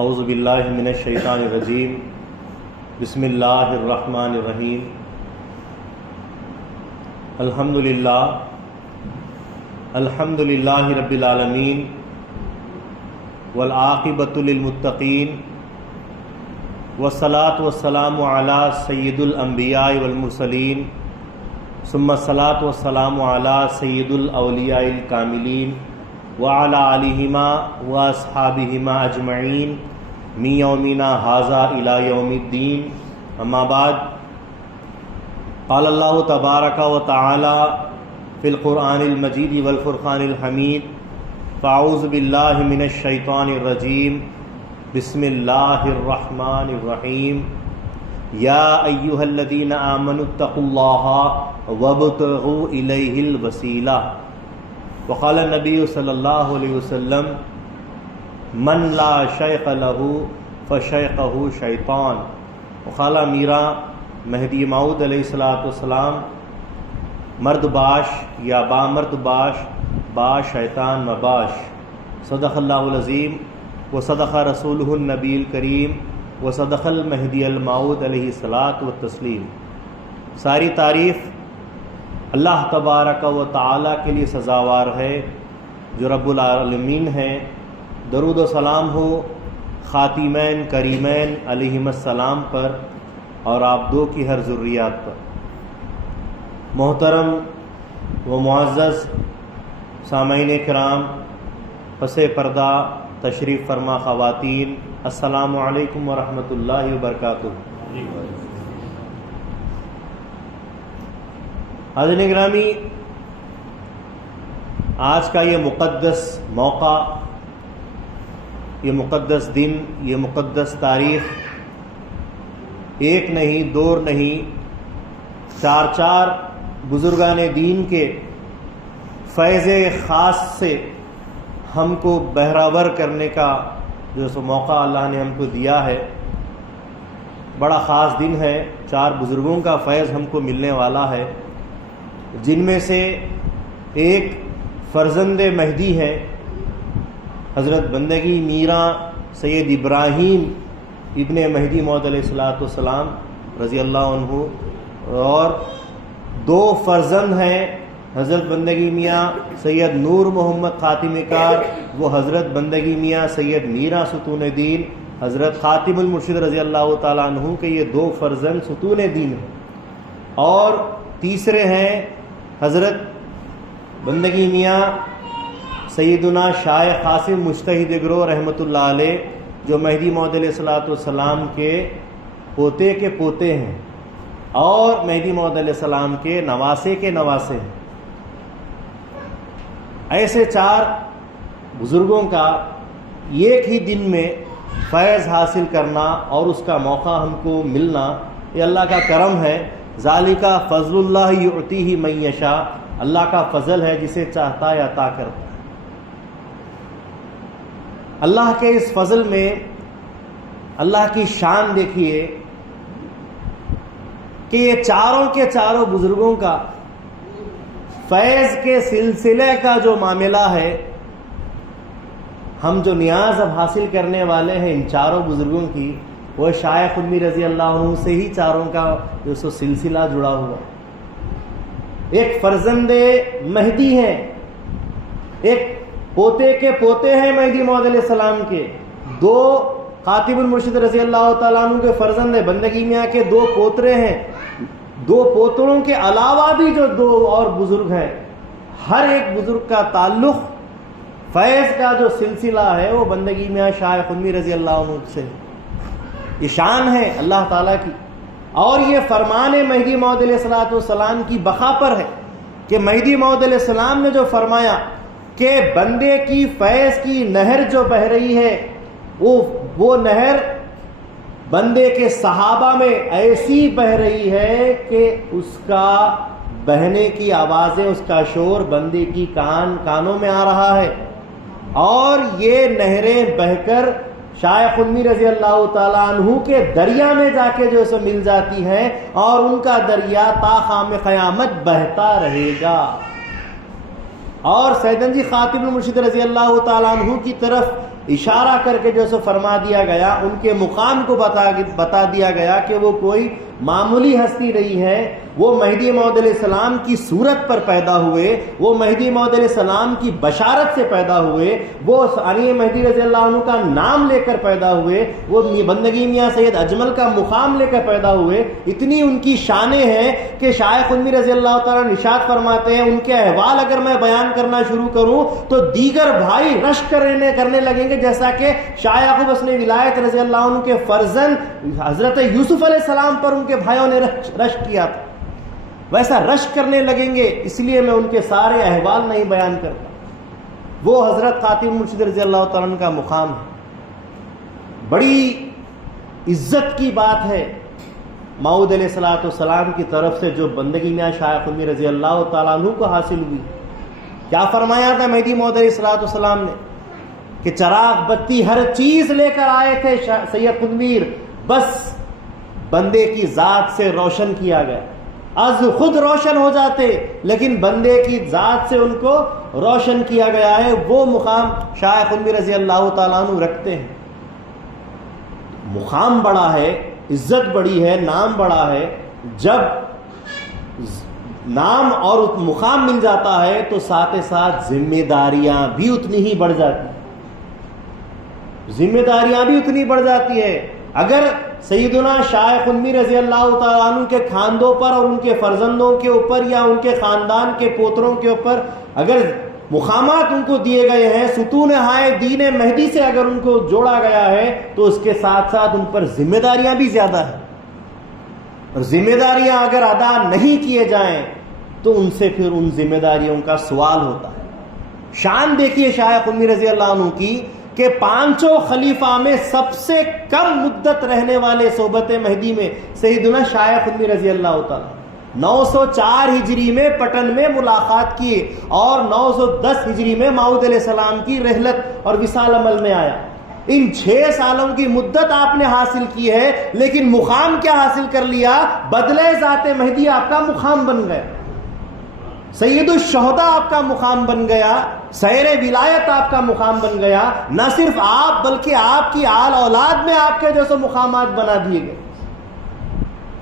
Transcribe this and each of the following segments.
اعوذ باللہ من الشیطان الرجیم بسم اللہ الرحمن الرحیم الحمدللہ رب العالمین والعاقبۃ للمتقین والصلاة والسلام علی سید الانبیاء والمرسلین ثم الصلاة والسلام علی سید الاولیاء الکاملین وعلی آلہما واصحابہما اجمعین من یومنا ھذا الی یوم الدین اما بعد قال اللہ تبارک و تعالی فی القرآن المجید والفرقان الحمید فاعوذ باللہ من الشیطان الرجیم بسم اللہ الرحمن الرحیم یا ایہا الذین آمنوا اتقوا اللہ وابتغوا الیہ الوسیلہ وقال النبی صلی اللہ علیہ وسلم من لا شیخ لہ فشیخہ شیطان. وقال میرا مہدی موعود علیہ السلام مرد باش یا با مرد باش با شیطان مباش. صدق اللہ العظیم و صدق رسولہ النبی الکریم و صدق المہدی الموعود علیہ الصلاۃ والتسلیم. ساری تعریف اللہ تبارک و تعالی کے لیے سزاوار ہے جو رب العالمین ہیں. درود و سلام ہو خاتمین کریمین علیہم السلام پر اور آپ دو کی ہر ذریات پر. محترم و معزز سامعین کرام، پس پردہ تشریف فرما خواتین، السلام علیکم ورحمۃ اللہ وبرکاتہ. حاضرین گرامی، آج کا یہ مقدس موقع، یہ مقدس دن، یہ مقدس تاریخ ایک نہیں، دو نہیں، چار بزرگان دین کے فیض خاص سے ہم کو بہراور کرنے کا جو سو موقع اللہ نے ہم کو دیا ہے. بڑا خاص دن ہے. 4 بزرگوں کا فیض ہم کو ملنے والا ہے، جن میں سے ایک فرزند مہدی ہے، حضرت بندگی میراں سید ابراہیم ابن مہدی موعود علیہ السلام رضی اللہ عنہ، اور 2 فرزند ہیں حضرت بندگی میاں سید نور محمد خاتم کار، وہ حضرت بندگی میاں سید میراں ستون دین حضرت خاتم المرشد رضی اللہ تعالیٰ عنہ کے یہ 2 فرزند ستون دین ہیں. اور تیسرے ہیں حضرت بندگی میاں سیدنا شاہ قاسم مجتہد گروہ رحمۃ اللہ علیہ، جو مہدی موعود علیہ السلام کے پوتے کے پوتے ہیں اور مہدی موعود علیہ السلام کے نواسے ہیں. ایسے 4 بزرگوں کا ایک ہی دن میں فیض حاصل کرنا اور اس کا موقع ہم کو ملنا، یہ اللہ کا کرم ہے. ذالک فضل اللہ یعطیہ من یشاء، اللہ کا فضل ہے، جسے چاہتا ہے عطا کرتا ہے. اللہ کے اس فضل میں اللہ کی شان دیکھیے کہ یہ چاروں کے چاروں بزرگوں کا فیض کے سلسلے کا جو معاملہ ہے، ہم جو نیاز اب حاصل کرنے والے ہیں ان 4 بزرگوں کی، وہ شاہ خدمی رضی اللہ عنہ سے ہی 4 کا جو سو سلسلہ جڑا ہوا. ایک فرزند مہدی ہیں، ایک پوتے کے پوتے ہیں مہدی موعود علیہ السلام کے، 2 خاتم المرشد رضی اللہ تعالیٰ عنہ کے فرزند ہیں، بندگی میاں کے 2 پوترے ہیں. 2 پوتروں کے علاوہ بھی جو 2 اور بزرگ ہیں، ہر ایک بزرگ کا تعلق فیض کا جو سلسلہ ہے وہ بندگی میاں شاہ خدمی رضی اللہ عنہ سے. یہ شان ہے اللہ تعالیٰ کی، اور یہ فرمان مہدی موعود علیہ السلام کی بقا پر ہے کہ مہدی موعود علیہ السلام نے جو فرمایا کہ بندے کی فیض کی نہر جو بہ رہی ہے، وہ نہر بندے کے صحابہ میں ایسی بہ رہی ہے کہ اس کا بہنے کی آوازیں، اس کا شور بندے کی کانوں میں آ رہا ہے. اور یہ نہریں بہ کر شاہ خدمی رضی اللہ تعالیٰ عنہ کے دریا میں جا کے جو سو مل جاتی ہیں، اور ان کا دریا تا خام قیامت بہتا رہے گا. اور سیدنجی خاتم المرشد رضی اللہ تعالیٰ عنہ کی طرف اشارہ کر کے جو سو فرما دیا گیا، ان کے مقام کو بتا دیا گیا کہ وہ کوئی معمولی ہستی نہیں ہے، وہ مہدی موعود علیہ السلام کی صورت پر پیدا ہوئے، وہ مہدی موعود علیہ السلام کی بشارت سے پیدا ہوئے، وہ ثانی مہدی رضی اللہ عنہ کا نام لے کر پیدا ہوئے، وہ بندگی میاں سید اجمل کا مقام لے کر پیدا ہوئے۔ اتنی ان کی شانیں ہیں کہ شائخ قطبی رضی اللہ تعالیٰ عنہ ارشاد فرماتے ہیں ان کے احوال اگر میں بیان کرنا شروع کروں تو دیگر بھائی رشک کرنے لگیں گے، جیسا کہ شاہ یعقوب حسنی ولایت رضی اللہ عنہ کے فرزند حضرت یوسف علیہ السلام پر ان کے بھائیوں نے رشک کیا تھا، ویسا رشک کرنے لگیں گے۔ اس لیے میں ان کے سارے احوال نہیں بیان کرتا۔ وہ حضرت خاتم مرشد رضی اللہ تعالیٰ عنہ کا مقام ہے، بڑی عزت کی بات ہے موعود علیہ السلام کی طرف سے جو بندگی میاں شاہ قطبی رضی اللہ تعالیٰ عنہ کو حاصل ہوئی۔ کیا فرمایا تھا مہدی موعود علیہ السلام نے کہ چراغ بتی ہر چیز لے کر آئے تھے سید قطبی، بس بندے کی ذات سے روشن کیا گیا، از خود روشن ہو جاتے لیکن بندے کی ذات سے ان کو روشن کیا گیا ہے۔ وہ مقام شاہ قطبی رضی اللہ تعالیٰ عنہ رکھتے ہیں۔ مقام بڑا ہے، عزت بڑی ہے، نام بڑا ہے۔ جب نام اور مقام مل جاتا ہے تو ساتھ ساتھ ذمہ داریاں بھی اتنی ہی بڑھ جاتی ہیں، ذمہ داریاں بھی اتنی بڑھ جاتی ہے۔ اگر سیدنا شاہ قطبی رضی اللہ تعالیٰ عنہ کے خاندوں پر اور ان کے فرزندوں کے اوپر یا ان کے خاندان کے پوتروں کے اوپر اگر مقامات ان کو دیے گئے ہیں، ستون ہائے دین مہدی سے اگر ان کو جوڑا گیا ہے تو اس کے ساتھ ساتھ ان پر ذمہ داریاں بھی زیادہ ہیں، اور ذمہ داریاں اگر ادا نہیں کیے جائیں تو ان سے پھر ان ذمہ داریوں کا سوال ہوتا ہے۔ شان دیکھیے شاہ قطبی رضی اللہ عنہ کی کہ پانچوں خلیفہ میں سب سے کم مدت رہنے والے صحبت مہدی میں سیدنا شاہ قطبی رضی اللہ تعالیٰ 904 ہجری میں پٹن میں ملاقات کیے اور 910 ہجری میں موعود علیہ السلام کی رحلت اور وصال عمل میں آیا۔ ان 6 سالوں کی مدت آپ نے حاصل کی ہے، لیکن مقام کیا حاصل کر لیا؟ بدلے ذات مہدی آپ کا مقام بن گیا، سید الشہداء آپ کا مقام بن گیا، سیر ولایت آپ کا مقام بن گیا۔ نہ صرف آپ بلکہ آپ کی آل اولاد میں آپ کے جیسے مقامات بنا دیے گئے۔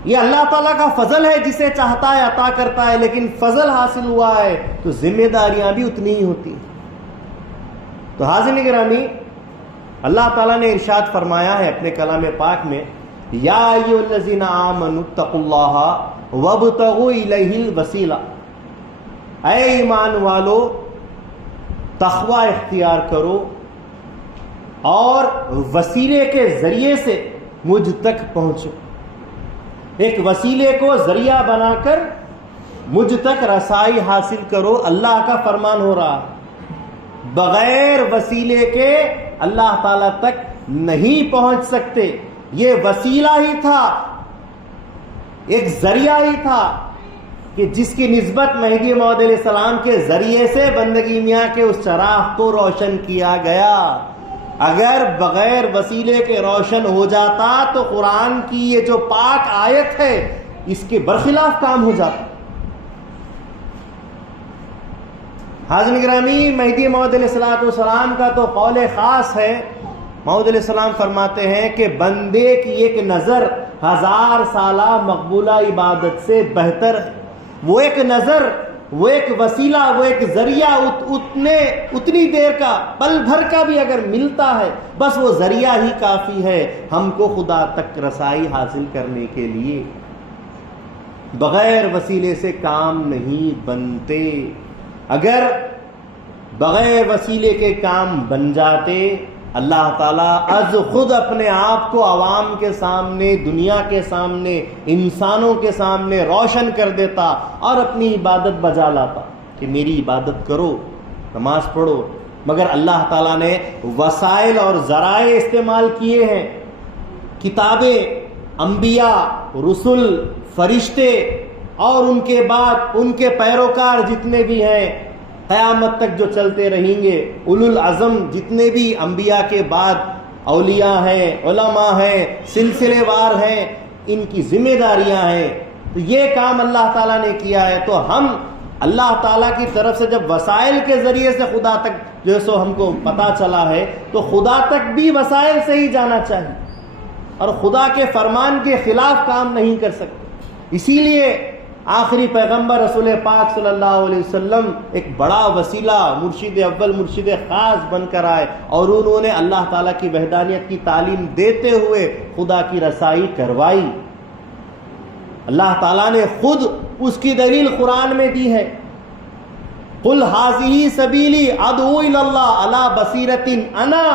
یہ اللہ تعالیٰ کا فضل ہے، جسے چاہتا ہے عطا کرتا ہے، لیکن فضل حاصل ہوا ہے تو ذمہ داریاں بھی اتنی ہی ہوتی ہیں۔ تو حاضرین گرامی، اللہ تعالیٰ نے ارشاد فرمایا ہے اپنے کلام پاک میں، یا ایھا الذین آمنوا اتقوا اللہ وابتغوا الیہ الوسیلہ، اے ایمان والو تقوی اختیار کرو اور وسیلے کے ذریعے سے مجھ تک پہنچو۔ ایک وسیلے کو ذریعہ بنا کر مجھ تک رسائی حاصل کرو۔ اللہ کا فرمان ہو رہا ہے، بغیر وسیلے کے اللہ تعالی تک نہیں پہنچ سکتے۔ یہ وسیلہ ہی تھا، ایک ذریعہ ہی تھا کہ جس کی نسبت مہدی موعود علیہ السلام کے ذریعے سے بندگی میاں کے اس چراغ کو روشن کیا گیا۔ اگر بغیر وسیلے کے روشن ہو جاتا تو قرآن کی یہ جو پاک آیت ہے اس کے برخلاف کام ہو جاتا۔ حاضرین گرامی، مہدی موعود علیہ السلام کا تو قول خاص ہے۔ موعود علیہ السلام فرماتے ہیں کہ بندے کی ایک نظر 1000 سالہ مقبولہ عبادت سے بہتر ہے۔ وہ ایک نظر، وہ ایک وسیلہ، وہ ایک ذریعہ اتنی دیر کا، پل بھر کا بھی اگر ملتا ہے، بس وہ ذریعہ ہی کافی ہے ہم کو خدا تک رسائی حاصل کرنے کے لیے۔ بغیر وسیلے سے کام نہیں بنتے۔ اگر بغیر وسیلے کے کام بن جاتے، اللہ تعالیٰ از خود اپنے آپ کو عوام کے سامنے، دنیا کے سامنے، انسانوں کے سامنے روشن کر دیتا اور اپنی عبادت بجا لاتا کہ میری عبادت کرو، نماز پڑھو۔ مگر اللہ تعالیٰ نے وسائل اور ذرائع استعمال کیے ہیں۔ کتابیں، انبیاء، رسل، فرشتے اور ان کے بعد ان کے پیروکار جتنے بھی ہیں، قیامت تک جو چلتے رہیں گے، اولو العزم جتنے بھی انبیاء کے بعد اولیاء ہیں، علماء ہیں، سلسلے وار ہیں، ان کی ذمہ داریاں ہیں۔ تو یہ کام اللہ تعالیٰ نے کیا ہے، تو ہم اللہ تعالیٰ کی طرف سے جب وسائل کے ذریعے سے خدا تک جو سو ہم کو پتا چلا ہے تو خدا تک بھی وسائل سے ہی جانا چاہیے، اور خدا کے فرمان کے خلاف کام نہیں کر سکتے۔ اسی لیے آخری پیغمبر رسول پاک صلی اللہ علیہ وسلم ایک بڑا وسیلہ، مرشد اول مرشد خاص بن کر آئے، اور انہوں نے اللہ تعالیٰ کی وحدانیت کی تعلیم دیتے ہوئے خدا کی رسائی کروائی۔ اللہ تعالیٰ نے خود اس کی دلیل قرآن میں دی ہے، قل ھذہ سبیلی ادعو الی اللہ علی بصیرۃ انا،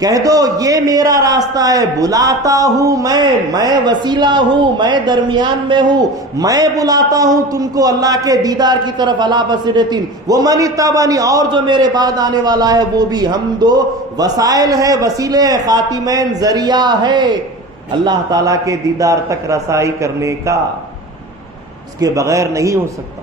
کہہ دو یہ میرا راستہ ہے، بلاتا ہوں میں وسیلہ ہوں، میں درمیان میں ہوں، میں بلاتا ہوں تم کو اللہ کے دیدار کی طرف، علی بصیرۃ ومن اتبعنی، اور جو میرے بعد آنے والا ہے وہ بھی۔ ہم دو وسائل ہے، وسیلے ہیں، خاتمین ذریعہ ہے اللہ تعالیٰ کے دیدار تک رسائی کرنے کا، اس کے بغیر نہیں ہو سکتا۔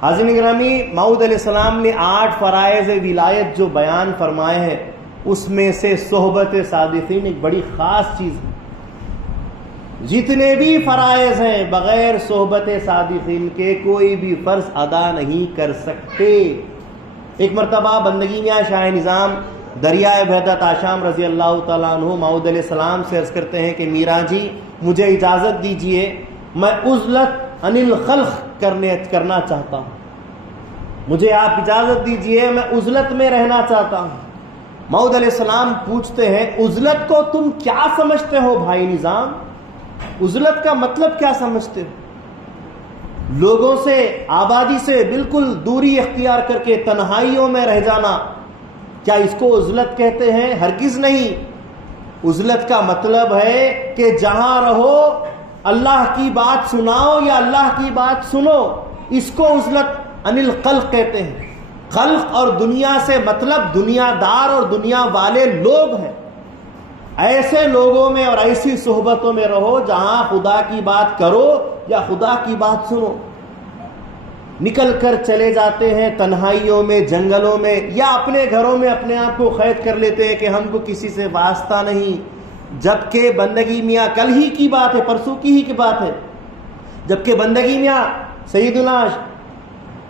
حاضرین گرامی، موعود علیہ السلام نے 8 فرائض ولایت جو بیان فرمائے ہیں، اس میں سے صحبت صادقین ایک بڑی خاص چیز ہے۔ جتنے بھی فرائض ہیں بغیر صحبت صادقین کے کوئی بھی فرض ادا نہیں کر سکتے۔ ایک مرتبہ بندگی میں شاہ نظام دریائے بہدت آشام رضی اللہ تعالیٰ عنہ موعود علیہ السلام سے عرض کرتے ہیں کہ میرا جی مجھے اجازت دیجئے، میں عزلت عن الخلق کرنا چاہتا ہوں، مجھے آپ اجازت دیجئے، میں عزلت میں رہنا چاہتا ہوں۔ موعود علیہ السلام پوچھتے ہیں عزلت کو تم کیا سمجھتے ہو بھائی نظام؟ عزلت کا مطلب کیا سمجھتے ہو؟ لوگوں سے، آبادی سے بالکل دوری اختیار کر کے تنہائیوں میں رہ جانا، کیا اس کو عزلت کہتے ہیں؟ ہرگز نہیں۔ عزلت کا مطلب ہے کہ جہاں رہو اللہ کی بات سناؤ یا اللہ کی بات سنو، اس کو عزلت عن الخلق کہتے ہیں۔ خلق اور دنیا سے مطلب دنیا دار اور دنیا والے لوگ ہیں۔ ایسے لوگوں میں اور ایسی صحبتوں میں رہو جہاں خدا کی بات کرو یا خدا کی بات سنو۔ نکل کر چلے جاتے ہیں تنہائیوں میں، جنگلوں میں، یا اپنے گھروں میں اپنے آپ کو قید کر لیتے ہیں کہ ہم کو کسی سے واسطہ نہیں، جبکہ بندگی میاں کل ہی کی بات ہے، پرسوں کی ہی کی بات ہے، جبکہ بندگی میاں سیدنا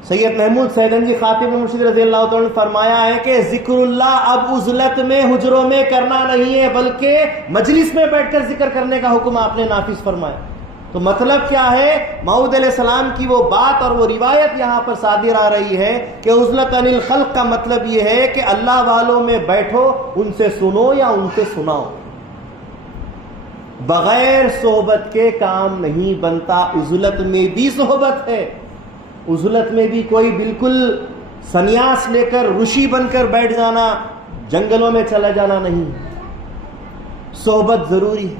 سید محمود سیدنجی خاتم مرشد رضی اللہ تعالیٰ نے فرمایا ہے کہ ذکر اللہ اب عزلت میں حجروں میں کرنا نہیں ہے، بلکہ مجلس میں بیٹھ کر ذکر کرنے کا حکم آپ نے نافذ فرمایا۔ تو مطلب کیا ہے؟ موعود علیہ السلام کی وہ بات اور وہ روایت یہاں پر صادر آ رہی ہے کہ عزلت عن الخلق کا مطلب یہ ہے کہ اللہ والوں میں بیٹھو، ان سے سنو یا ان سے سناؤ، بغیر صحبت کے کام نہیں بنتا۔ عزلت میں بھی صحبت ہے، عزلت میں بھی کوئی بالکل سنیاس لے کر رشی بن کر بیٹھ جانا، جنگلوں میں چلا جانا نہیں، صحبت ضروری ہے۔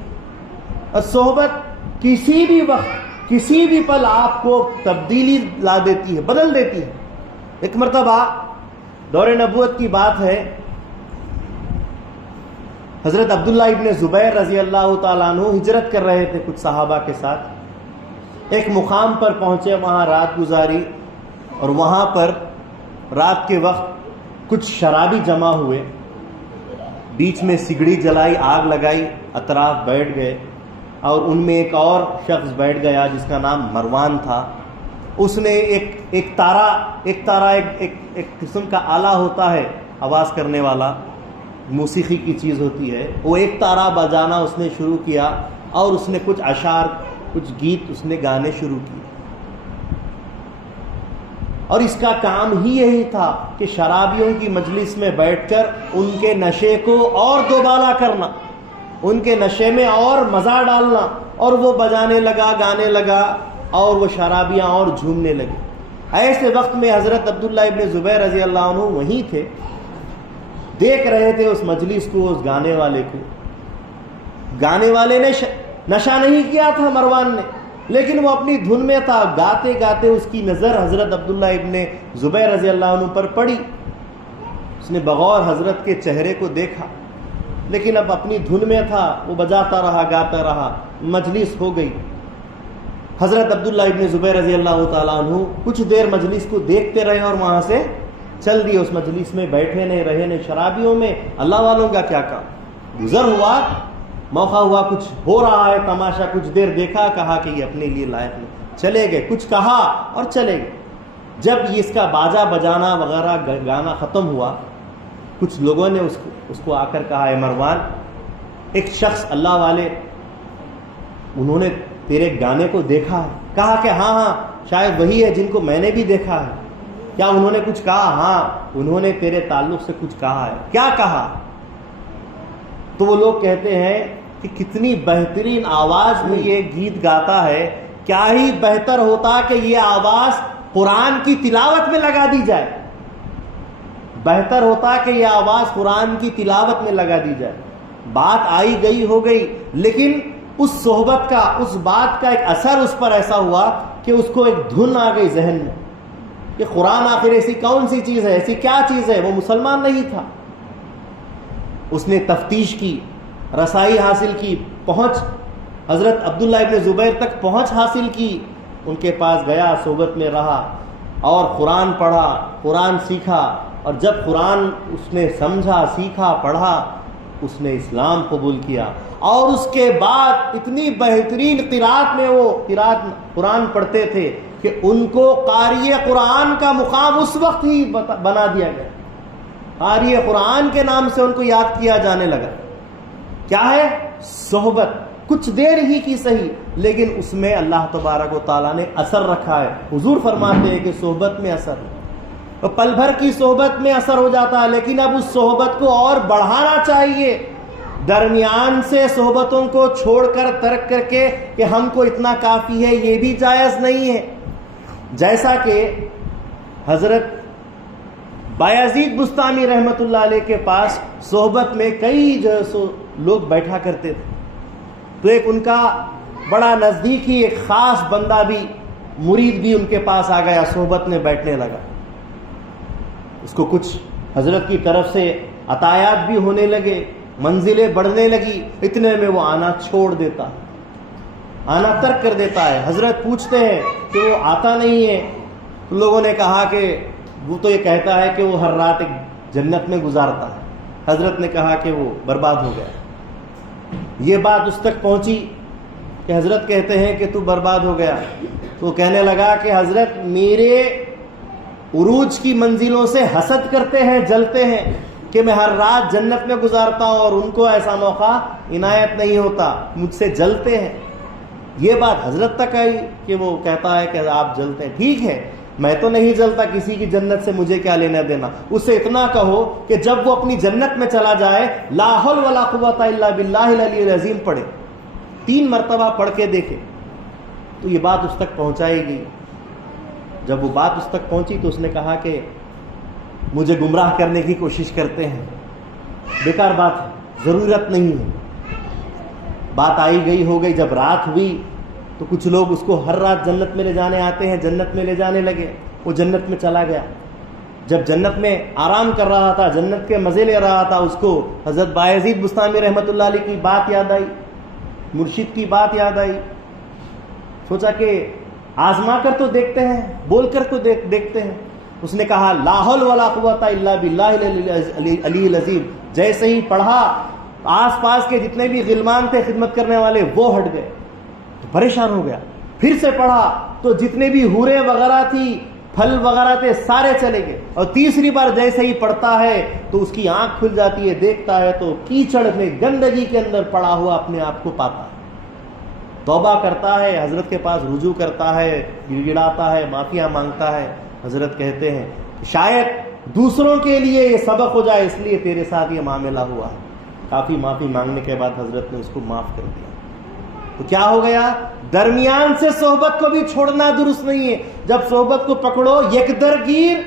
اور صحبت کسی بھی وقت، کسی بھی پل آپ کو تبدیلی لا دیتی ہے، بدل دیتی ہے۔ ایک مرتبہ دور نبوت کی بات ہے، حضرت عبداللہ ابن زبیر رضی اللہ تعالیٰ عنہ ہجرت کر رہے تھے کچھ صحابہ کے ساتھ، ایک مقام پر پہنچے، وہاں رات گزاری، اور وہاں پر رات کے وقت کچھ شرابی جمع ہوئے، بیچ میں سگڑی جلائی، آگ لگائی، اطراف بیٹھ گئے، اور ان میں ایک اور شخص بیٹھ گیا جس کا نام مروان تھا۔ اس نے ایک تارا ایک قسم کا آلہ ہوتا ہے آواز کرنے والا، موسیقی کی چیز ہوتی ہے، وہ ایک تارا بجانا اس نے شروع کیا، اور اس نے کچھ اشعار، کچھ گیت اس نے گانے شروع کیے، اور اس کا کام ہی یہی تھا کہ شرابیوں کی مجلس میں بیٹھ کر ان کے نشے کو اور دوبالا کرنا، ان کے نشے میں اور مزہ ڈالنا، اور وہ بجانے لگا، گانے لگا، اور وہ شرابیاں اور جھومنے لگے۔ ایسے وقت میں حضرت عبداللہ ابن زبیر رضی اللہ عنہ وہیں تھے، دیکھ رہے تھے اس مجلس کو، اس گانے والے کو۔ گانے والے نے نشہ نہیں کیا تھا مروان نے، لیکن وہ اپنی دھن میں تھا، گاتے گاتے اس کی نظر حضرت عبداللہ ابن زبیر رضی اللہ عنہ پر پڑی۔ اس نے بغور حضرت کے چہرے کو دیکھا، لیکن اب اپنی دھن میں تھا، وہ بجاتا رہا، گاتا رہا، مجلس ہو گئی۔ حضرت عبداللہ ابن زبیر رضی اللہ تعالیٰ عنہ کچھ دیر مجلس کو دیکھتے رہے اور وہاں سے چل دیے، اس مجلس میں بیٹھے نہیں رہے، نہیں شرابیوں میں اللہ والوں کا کیا کام۔ گزر ہوا موقع ہوا کچھ ہو رہا ہے تماشا، کچھ دیر دیکھا، کہا کہ یہ اپنے لیے لائق نہیں، چلے گئے، کچھ کہا اور چلے گئے۔ جب یہ اس کا باجا بجانا وغیرہ گانا ختم ہوا، کچھ لوگوں نے اس کو آ کر کہا، اے مروان، ایک شخص اللہ والے انہوں نے تیرے گانے کو دیکھا ہے۔ کہا کہ ہاں ہاں شاید وہی ہے جن کو میں نے بھی دیکھا ہے۔ کیا انہوں نے کچھ کہا؟ ہاں انہوں نے تیرے تعلق سے کچھ کہا ہے۔ کیا کہا؟ تو وہ لوگ کہتے ہیں کہ کتنی بہترین آواز میں یہ گیت گاتا ہے، کیا ہی بہتر ہوتا کہ یہ آواز قرآن کی تلاوت میں لگا دی جائے، بہتر ہوتا کہ یہ آواز قرآن کی تلاوت میں لگا دی جائے۔ بات آئی گئی ہو گئی، لیکن اس صحبت کا، اس بات کا ایک اثر اس پر ایسا ہوا کہ اس کو ایک دھن آ گئی ذہن میں کہ قرآن آخر ایسی کون سی چیز ہے، ایسی کیا چیز ہے۔ وہ مسلمان نہیں تھا، اس نے تفتیش کی، رسائی حاصل کی، پہنچ حضرت عبداللہ ابن زبیر تک پہنچ حاصل کی، ان کے پاس گیا، صحبت میں رہا اور قرآن پڑھا، قرآن سیکھا، اور جب قرآن اس نے سمجھا، سیکھا، پڑھا، اس نے اسلام قبول کیا۔ اور اس کے بعد اتنی بہترین قرات میں وہ قرآن پڑھتے تھے کہ ان کو قاری قرآن کا مقام اس وقت ہی بنا دیا گیا، قاری قرآن کے نام سے ان کو یاد کیا جانے لگا۔ کیا ہے؟ صحبت، کچھ دیر ہی کی صحیح، لیکن اس میں اللہ تبارک و تعالیٰ نے اثر رکھا ہے۔ حضور فرماتے ہیں کہ صحبت میں اثر ہے، پل بھر کی صحبت میں اثر ہو جاتا ہے، لیکن اب اس صحبت کو اور بڑھانا چاہیے۔ درمیان سے صحبتوں کو چھوڑ کر، ترک کر کے کہ ہم کو اتنا کافی ہے، یہ بھی جائز نہیں ہے۔ جیسا کہ حضرت بایزید بستامی رحمۃ اللہ علیہ کے پاس صحبت میں کئی لوگ بیٹھا کرتے تھے، تو ایک ان کا بڑا نزدیکی ایک خاص بندہ بھی، مرید بھی ان کے پاس آ گیا، صحبت میں بیٹھنے لگا۔ اس کو کچھ حضرت کی طرف سے عطایات بھی ہونے لگے، منزلیں بڑھنے لگی، اتنے میں وہ آنا چھوڑ دیتا، آنا ترک کر دیتا ہے۔ حضرت پوچھتے ہیں کہ وہ آتا نہیں ہے، تو لوگوں نے کہا کہ وہ تو یہ کہتا ہے کہ وہ ہر رات ایک جنت میں گزارتا ہے۔ حضرت نے کہا کہ وہ برباد ہو گیا۔ یہ بات اس تک پہنچی کہ حضرت کہتے ہیں کہ تو برباد ہو گیا، تو کہنے لگا کہ حضرت میرے عروج کی منزلوں سے حسد کرتے ہیں، جلتے ہیں کہ میں ہر رات جنت میں گزارتا ہوں اور ان کو ایسا موقع عنایت نہیں ہوتا، مجھ سے جلتے ہیں۔ یہ بات حضرت تک آئی کہ وہ کہتا ہے کہ آپ جلتے ہیں۔ ٹھیک ہے، میں تو نہیں جلتا، کسی کی جنت سے مجھے کیا لینا دینا۔ اس سے اتنا کہو کہ جب وہ اپنی جنت میں چلا جائے، لا حول ولا قوت الا باللہ العلی العظیم پڑھے، 3 مرتبہ پڑھ کے دیکھے، تو یہ بات اس تک پہنچائی گئی۔ جب وہ بات اس تک پہنچی تو اس نے کہا کہ مجھے گمراہ کرنے کی کوشش کرتے ہیں، بیکار بات ہے، ضرورت نہیں ہے۔ بات آئی گئی ہو گئی، جب رات ہوئی تو کچھ لوگ اس کو ہر رات جنت میں لے جانے آتے ہیں، جنت میں لے جانے لگے۔ وہ جنت میں چلا گیا، جب جنت میں آرام کر رہا تھا، جنت کے مزے لے رہا تھا، اس کو حضرت بایزید بستامی رحمۃ اللہ علیہ کی بات یاد آئی، مرشد کی بات یاد آئی۔ سوچا کہ آزما کر تو دیکھتے ہیں، بول کر تو دیکھتے ہیں۔ اس نے کہا لا حول ولا قوت الا باللہ العلی العظیم۔ جیسے ہی پڑھا، آس پاس کے جتنے بھی غلمان تھے خدمت کرنے والے وہ ہٹ گئے، تو پریشان ہو گیا۔ پھر سے پڑھا تو جتنے بھی حوریں وغیرہ تھی، پھل وغیرہ تھے، سارے چلے گئے۔ اور تیسری بار جیسے ہی پڑھتا ہے تو اس کی آنکھ کھل جاتی ہے، دیکھتا ہے تو کیچڑ میں، گندگی کے اندر پڑا ہوا اپنے آپ کو پاتا ہے۔ توبہ کرتا ہے، حضرت کے پاس رجوع کرتا ہے، گڑ گڑاتا ہے، معافیاں مانگتا ہے۔ حضرت کہتے ہیں شاید دوسروں کے لیے یہ سبق ہو جائے، اس لیے تیرے ساتھ یہ معاملہ ہوا ہے۔ کافی معافی مانگنے کے بعد حضرت نے اس کو معاف کر دیا۔ تو کیا ہو گیا؟ درمیان سے صحبت کو بھی چھوڑنا درست نہیں ہے۔ جب صحبت کو پکڑو، یک در گیر،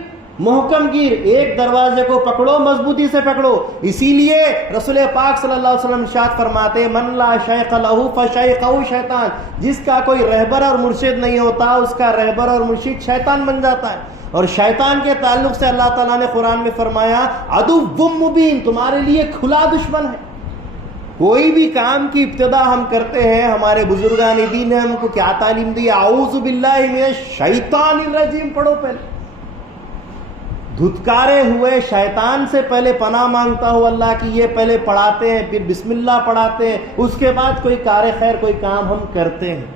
محکم گیر، ایک دروازے کو پکڑو، مضبوطی سے پکڑو۔ اسی لیے رسول پاک صلی اللہ علیہ وسلم ارشاد فرماتے من لا شیخ لہ فشیخہ شیطان، جس کا کوئی رہبر اور مرشد نہیں ہوتا، اس کا رہبر اور مرشد شیطان بن جاتا ہے۔ اور شیطان کے تعلق سے اللہ تعالیٰ نے قرآن میں فرمایا عدو مبین، تمہارے لیے کھلا دشمن ہے۔ کوئی بھی کام کی ابتدا ہم کرتے ہیں، ہمارے بزرگان دین نے ہم کو کیا تعلیم دی؟ اعوذ باللہ من الشیطان الرجیم پڑھو، پہلے دھتکارے ہوئے شیطان سے پہلے پناہ مانگتا ہوں اللہ کی، یہ پہلے پڑھاتے ہیں، پھر بسم اللہ پڑھاتے ہیں، اس کے بعد کوئی کار خیر کوئی کام ہم کرتے ہیں۔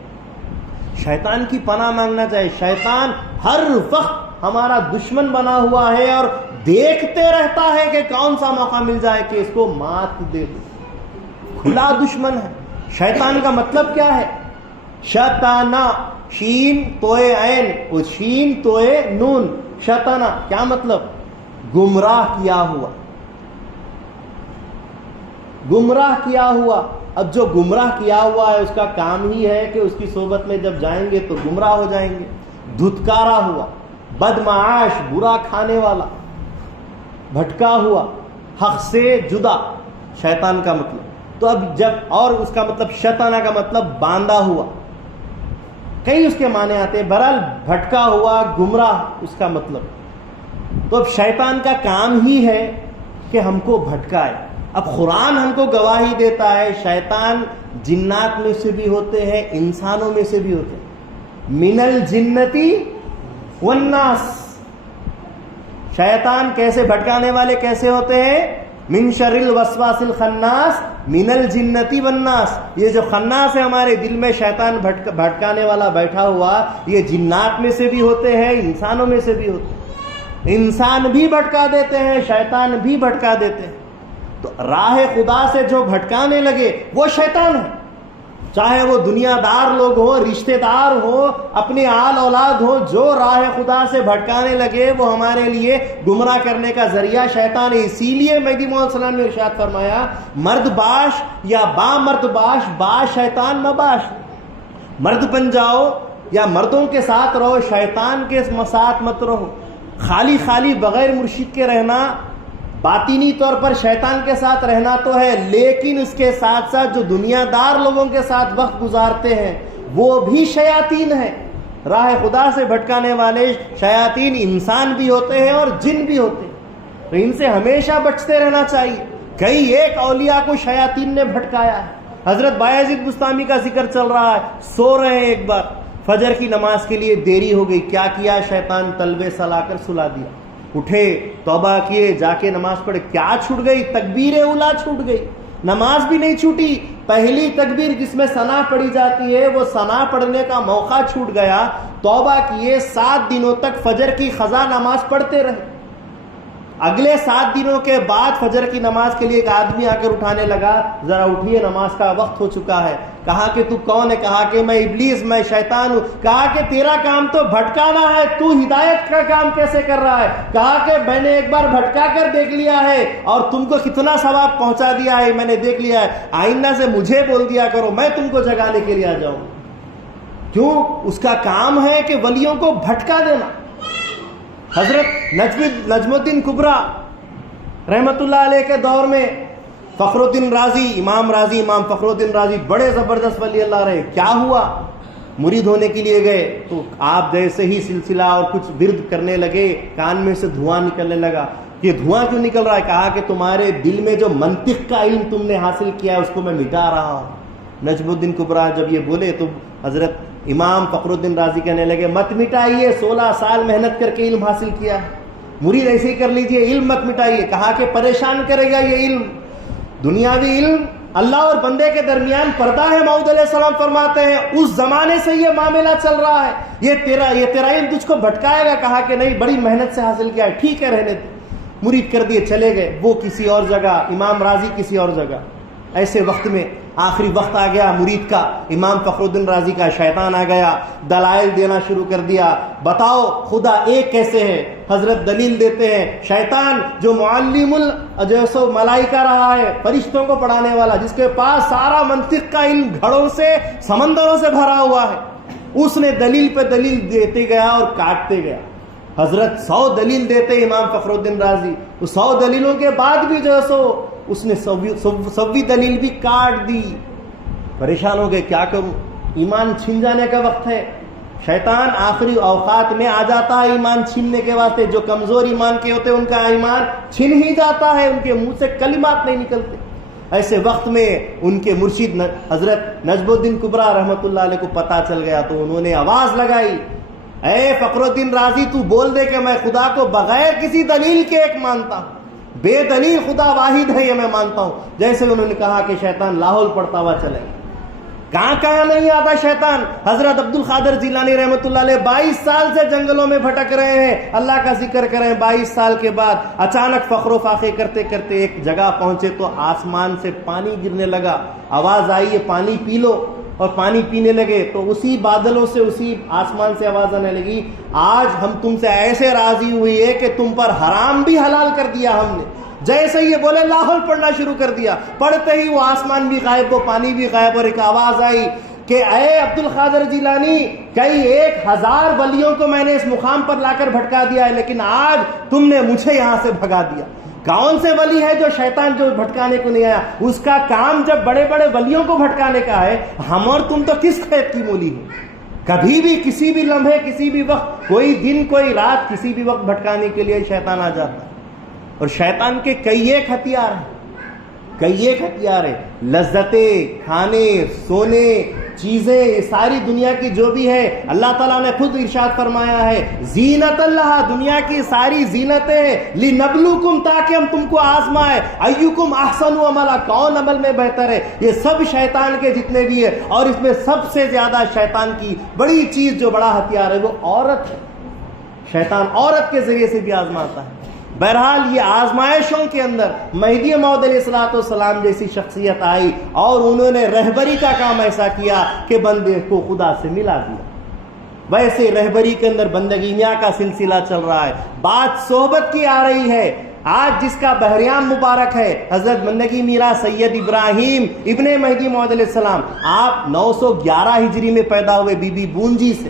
شیطان کی پناہ مانگنا چاہیے۔ شیطان ہر وقت ہمارا دشمن بنا ہوا ہے اور دیکھتے رہتا ہے کہ کون سا موقع مل جائے کہ اس کو مات دے دو۔ کھلا دشمن ہے۔ شیطان کا مطلب کیا ہے؟ شیطانہ، شین توئے عین اور شین توئے نون، شیطانہ کیا مطلب؟ گمراہ کیا ہوا، گمراہ کیا ہوا۔ اب جو گمراہ کیا ہوا ہے اس کا کام ہی ہے کہ اس کی صحبت میں جب جائیں گے تو گمراہ ہو جائیں گے۔ دھتکارا ہوا، بدمعاش، برا کھانے والا، بھٹکا ہوا، حق سے جدا، شیطان کا مطلب۔ تو اب جب، اور اس کا مطلب شیطانہ کا مطلب باندھا ہوا، کئی اس کے معنی آتے ہیں، بہرحال بھٹکا ہوا، گمراہ اس کا مطلب۔ تو اب شیطان کا کام ہی ہے کہ ہم کو بھٹکائے۔ اب قرآن ہم کو گواہی دیتا ہے شیطان جنات میں سے بھی ہوتے ہیں، انسانوں میں سے بھی ہوتے ہیں۔ من الجنتی والناس، شیطان کیسے بھٹکانے والے کیسے ہوتے ہیں؟ من شر الوسواس الخناس من الجنتی والناس۔ یہ جو خناس ہے ہمارے دل میں شیطان بھٹکانے والا بیٹھا ہوا، یہ جنات میں سے بھی ہوتے ہیں، انسانوں میں سے بھی ہوتے ہیں۔ انسان بھی بھٹکا دیتے ہیں، شیطان بھی بھٹکا دیتے ہیں۔ تو راہ خدا سے جو بھٹکانے لگے وہ شیطان ہے، چاہے وہ دنیا دار لوگ ہوں، رشتہ دار ہوں، اپنے آل اولاد ہوں، جو راہ خدا سے بھٹکانے لگے وہ ہمارے لیے گمراہ کرنے کا ذریعہ شیطان ہے۔ اسی لیے مہدی موعود صلی اللہ علیہ وسلم نے ارشاد فرمایا، مرد باش یا با مرد باش، باش شیطان مباش، مرد بن جاؤ یا مردوں کے ساتھ رہو، شیطان کے ساتھ مت رہو۔ خالی خالی بغیر مرشد کے رہنا، باطینی طور پر شیطان کے ساتھ رہنا تو ہے، لیکن اس کے ساتھ ساتھ جو دنیا دار لوگوں کے ساتھ وقت گزارتے ہیں وہ بھی شیاطین ہیں۔ راہ خدا سے بھٹکانے والے شیاطین انسان بھی ہوتے ہیں اور جن بھی ہوتے ہیں، تو ان سے ہمیشہ بچتے رہنا چاہیے۔ کئی ایک اولیاء کو شیاطین نے بھٹکایا ہے۔ حضرت بایزید بستامی کا ذکر چل رہا ہے، سو رہے ہیں، ایک بار فجر کی نماز کے لیے دیری ہو گئی، کیا کیا؟ شیطان تلوے سلا کر سلا دیا۔ اٹھے، توبہ کیے، جا کے نماز پڑھے، کیا چھوٹ گئی؟ تکبیر اولا چھوٹ گئی۔ نماز بھی نہیں چھوٹی، پہلی تکبیر جس میں ثنا پڑھی جاتی ہے وہ ثنا پڑھنے کا موقع چھوٹ گیا۔ توبہ کیے، 7 دنوں تک فجر کی قضا نماز پڑھتے رہے۔ اگلے 7 دنوں کے بعد فجر کی نماز کے لیے ایک آدمی آ کر اٹھانے لگا، ذرا اٹھیے نماز کا وقت ہو چکا ہے۔ کہا کہ تو کون ہے؟ کہا کہ میں ابلیس، میں شیطان ہوں۔ کہا کہ تیرا کام تو بھٹکانا ہے، تو ہدایت کا کام کیسے کر رہا ہے؟ کہا کہ میں نے ایک بار بھٹکا کر دیکھ لیا ہے اور تم کو کتنا ثواب پہنچا دیا ہے میں نے دیکھ لیا ہے، آئندہ سے مجھے بول دیا کرو، میں تم کو جگانے کے لیے آ جاؤں۔ کیوں؟ اس کا کام ہے کہ ولیوں کو بھٹکا دینا۔ حضرت نجم الدین کبریٰ رحمت اللہ علیہ کے دور میں فخر الدین رازی، امام فخر الدین رازی بڑے زبردست ولی اللہ رہے۔ کیا ہوا؟ مرید ہونے کے لیے گئے تو آپ جیسے ہی سلسلہ اور کچھ ورد کرنے لگے، کان میں سے دھواں نکلنے لگا۔ یہ دھواں کیوں نکل رہا ہے؟ کہا کہ تمہارے دل میں جو منطق کا علم تم نے حاصل کیا ہے اس کو میں مٹا رہا ہوں۔ نجم الدین کبریٰ جب یہ بولے تو حضرت امام فخر الدین رازی کہنے لگے، مت مٹائیے، 16 سال محنت کر کے علم حاصل کیا ہے، مرید ایسے ہی کر لیجئے، علم مت مٹائیے۔ کہا کہ پریشان کرے گا یہ علم، دنیاوی علم اللہ اور بندے کے درمیان پردہ ہے۔ موعود علیہ السلام فرماتے ہیں اس زمانے سے یہ معاملہ چل رہا ہے، یہ تیرا علم تجھ کو بھٹکائے گا۔ کہا کہ نہیں، بڑی محنت سے حاصل کیا ہے، ٹھیک ہے رہنے دے۔ مرید کر دیے، چلے گئے، وہ کسی اور جگہ، امام رازی کسی اور جگہ۔ ایسے وقت میں آخری وقت آ گیا مرید کا، امام فخر الدین رازی کا، شیطان آ گیا، دلائل دینا شروع کر دیا، بتاؤ خدا ایک کیسے ہے؟ حضرت دلیل دیتے ہیں، شیطان جو معلم جو ملائکہ رہا ہے، فرشتوں کو پڑھانے والا، جس کے پاس سارا منطق کا علم گھڑوں سے، سمندروں سے بھرا ہوا ہے، اس نے دلیل پہ دلیل دیتے گیا اور کاٹتے گیا۔ حضرت 100 دلیل دیتے امام فخر الدین رازی، 100 دلیلوں کے بعد بھی جو سو اس نے 100ویں دلیل بھی کاٹ دی۔ پریشان ہو گئے، کیا کروں؟ ایمان چھن جانے کا وقت ہے، شیطان آخری اوقات میں آ جاتا ہے ایمان چھیننے کے واسطے۔ جو کمزور ایمان کے ہوتے ہیں ان کا ایمان چھن ہی جاتا ہے، ان کے منہ سے کلمات نہیں نکلتے۔ ایسے وقت میں ان کے مرشد حضرت نجم الدین کبریٰ رحمۃ اللہ علیہ کو پتہ چل گیا تو انہوں نے آواز لگائی، اے فخر الدین رازی تو بول دے کہ میں خدا کو بغیر کسی دلیل کے ایک مانتا ہوں، بے دلیل خدا واحد ہے یہ میں مانتا ہوں. جیسے انہوں نے کہا کہ شیطان لاہور پڑھتا ہوا چلے، کہاں کہاں نہیں آتا شیطان. حضرت عبد القادر جیلانی رحمۃ اللہ علیہ 22 سال سے جنگلوں میں بھٹک رہے ہیں، اللہ کا ذکر کریں. 22 سال کے بعد اچانک فخر و فاخے کرتے کرتے ایک جگہ پہنچے تو آسمان سے پانی گرنے لگا. آواز آئی ہے پانی پی لو، اور پانی پینے لگے. تو اسی بادلوں سے، اسی آسمان سے آواز آنے لگی، آج ہم تم سے ایسے راضی ہوئی ہے کہ تم پر حرام بھی حلال کر دیا ہم نے. جیسے یہ بولے لاہور پڑھنا شروع کر دیا. پڑھتے ہی وہ آسمان بھی غائب، وہ پانی بھی غائب، اور ایک آواز آئی کہ اے عبد القادر جیلانی، کئی 1000 ولیوں کو میں نے اس مقام پر لا کر بھٹکا دیا ہے، لیکن آج تم نے مجھے یہاں سے بھگا دیا. کون سے ولی ہے جو شیطان جو بھٹکانے کو نہیں آیا؟ اس کا کام جب بڑے بڑے ولیوں کو بھٹکانے کا ہے، ہم اور تم تو کس خیت کی مولی ہو؟ کبھی بھی کسی بھی لمحے، کسی بھی وقت، کوئی دن کوئی رات، کسی بھی وقت بھٹکانے کے لیے شیطان آ جاتا ہے. اور شیطان کے کئی ایک ہتھیار ہیں. لذتیں، کھانے، سونے، چیزیں، ساری دنیا کی جو بھی ہے، اللہ تعالیٰ نے خود ارشاد فرمایا ہے زینت اللہ، دنیا کی ساری زینتیں، لنبلوکم، تاکہ ہم تم کو آزمائے، ایکم احسن عملا، کون عمل میں بہتر ہے. یہ سب شیطان کے جتنے بھی ہے، اور اس میں سب سے زیادہ شیطان کی بڑی چیز جو بڑا ہتھیار ہے وہ عورت ہے. شیطان عورت کے ذریعے سے بھی آزماتا ہے. بہرحال یہ آزمائشوں کے اندر مہدی موعود علیہ السلام جیسی شخصیت آئی، اور انہوں نے رہبری کا کام ایسا کیا کہ بندے کو خدا سے ملا دیا. ویسے رہبری کے اندر بندگی میاں کا سلسلہ چل رہا ہے. بات صحبت کی آ رہی ہے. آج جس کا بحریام مبارک ہے حضرت بندگی میرا سید ابراہیم ابن مہدی موعود علیہ السلام. آپ 911 ہجری میں پیدا ہوئے بی بی بونجی سے.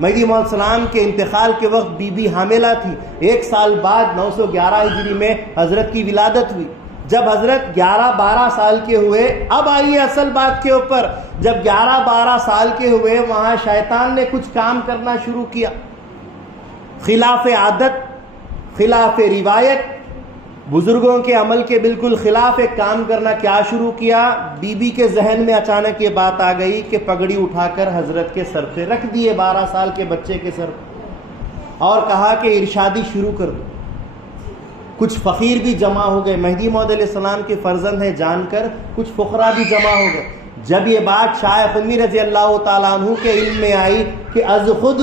مہدی موعود السلام کے انتقال کے وقت بی بی حاملہ تھی. 1 سال بعد 911 ہجری میں حضرت کی ولادت ہوئی. جب حضرت 11-12 سال کے ہوئے، اب آئیے اصل بات کے اوپر، جب 11-12 سال کے ہوئے وہاں شیطان نے کچھ کام کرنا شروع کیا، خلاف عادت، خلاف روایت، بزرگوں کے عمل کے بالکل خلاف ایک کام کرنا. کیا شروع کیا؟ بی بی کے ذہن میں اچانک یہ بات آ گئی کہ پگڑی اٹھا کر حضرت کے سر پہ رکھ دیے، 12 سال کے بچے کے سر پہ، اور کہا کہ ارشادی شروع کر دو. کچھ فقیر بھی جمع ہو گئے، مہدی موعود علیہ السلام کے فرزند ہیں جان کر کچھ فقراء بھی جمع ہو گئے. جب یہ بات شاہ قطمی رضی اللہ تعالیٰ عنہ کے علم میں آئی کہ از خود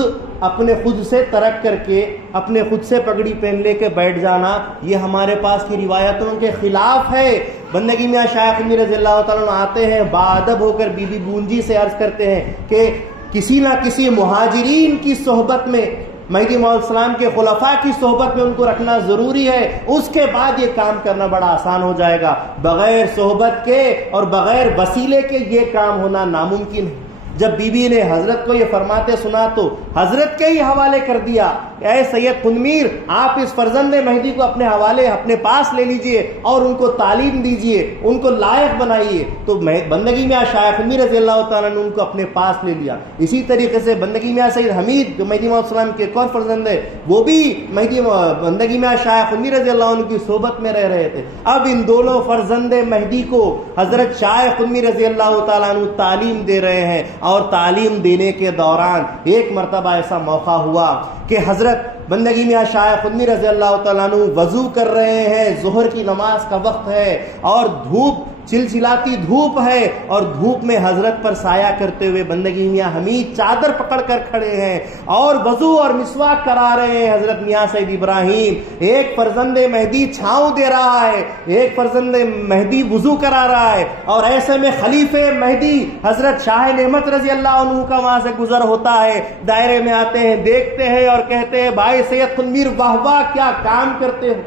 اپنے خود سے ترک کر کے اپنے خود سے پگڑی پہن لے کے بیٹھ جانا، یہ ہمارے پاس کی روایتوں کے خلاف ہے. بندگی میں شاہ قطمی رضی اللہ تعالیٰ عنہ آتے ہیں، باادب ہو کر بی بی بونجی سے عرض کرتے ہیں کہ کسی نہ کسی مہاجرین کی صحبت میں، مہدی موعود السلام کے خلفاء کی صحبت میں ان کو رکھنا ضروری ہے، اس کے بعد یہ کام کرنا بڑا آسان ہو جائے گا. بغیر صحبت کے اور بغیر وسیلے کے یہ کام ہونا ناممکن ہے. جب بی بی نے حضرت کو یہ فرماتے سنا تو حضرت کے ہی حوالے کر دیا، اے سید قنمیر، آپ اس فرزند مہدی کو اپنے حوالے اپنے پاس لے لیجئے اور ان کو تعلیم دیجئے، ان کو لائق بنائیے. تو بندگی میں شاہ قنمیر رضی اللہ تعالیٰ نے ان کو اپنے پاس لے لیا. اسی طریقے سے بندگی میں سید حمید جو مہدی موعود السلام کے ایک اور فرزند ہے، وہ بھی بندگی میں شاہ قنمیر رضی اللہ عنہ کی صحبت میں رہ رہے تھے. اب ان دونوں فرزند مہدی کو حضرت شاہ قنمیر رضی اللہ تعالیٰ عنہ تعلیم دے رہے ہیں، اور تعلیم دینے کے دوران ایک مرتبہ ایسا موقع ہوا کہ حضرت بندگی میں شاہ قطمی رضی اللہ تعالیٰ عنہ وضو کر رہے ہیں، ظہر کی نماز کا وقت ہے، اور دھوپ چلچلاتی دھوپ ہے، اور دھوپ میں حضرت پر سایہ کرتے ہوئے بندگی میاں حمید چادر پکڑ کر کھڑے ہیں اور وضو اور مسواک کرا رہے ہیں. حضرت میاں سید ابراہیم، ایک فرزند مہدی چھاؤں دے رہا ہے، ایک فرزند مہدی وضو کرا رہا ہے، اور ایسے میں خلیفہ مہدی حضرت شاہ نعمت رضی اللہ عنہ کا وہاں سے گزر ہوتا ہے. دائرے میں آتے ہیں، دیکھتے ہیں اور کہتے ہیں بھائی سید قنمیر، واہ واہ کیا کام کرتے ہو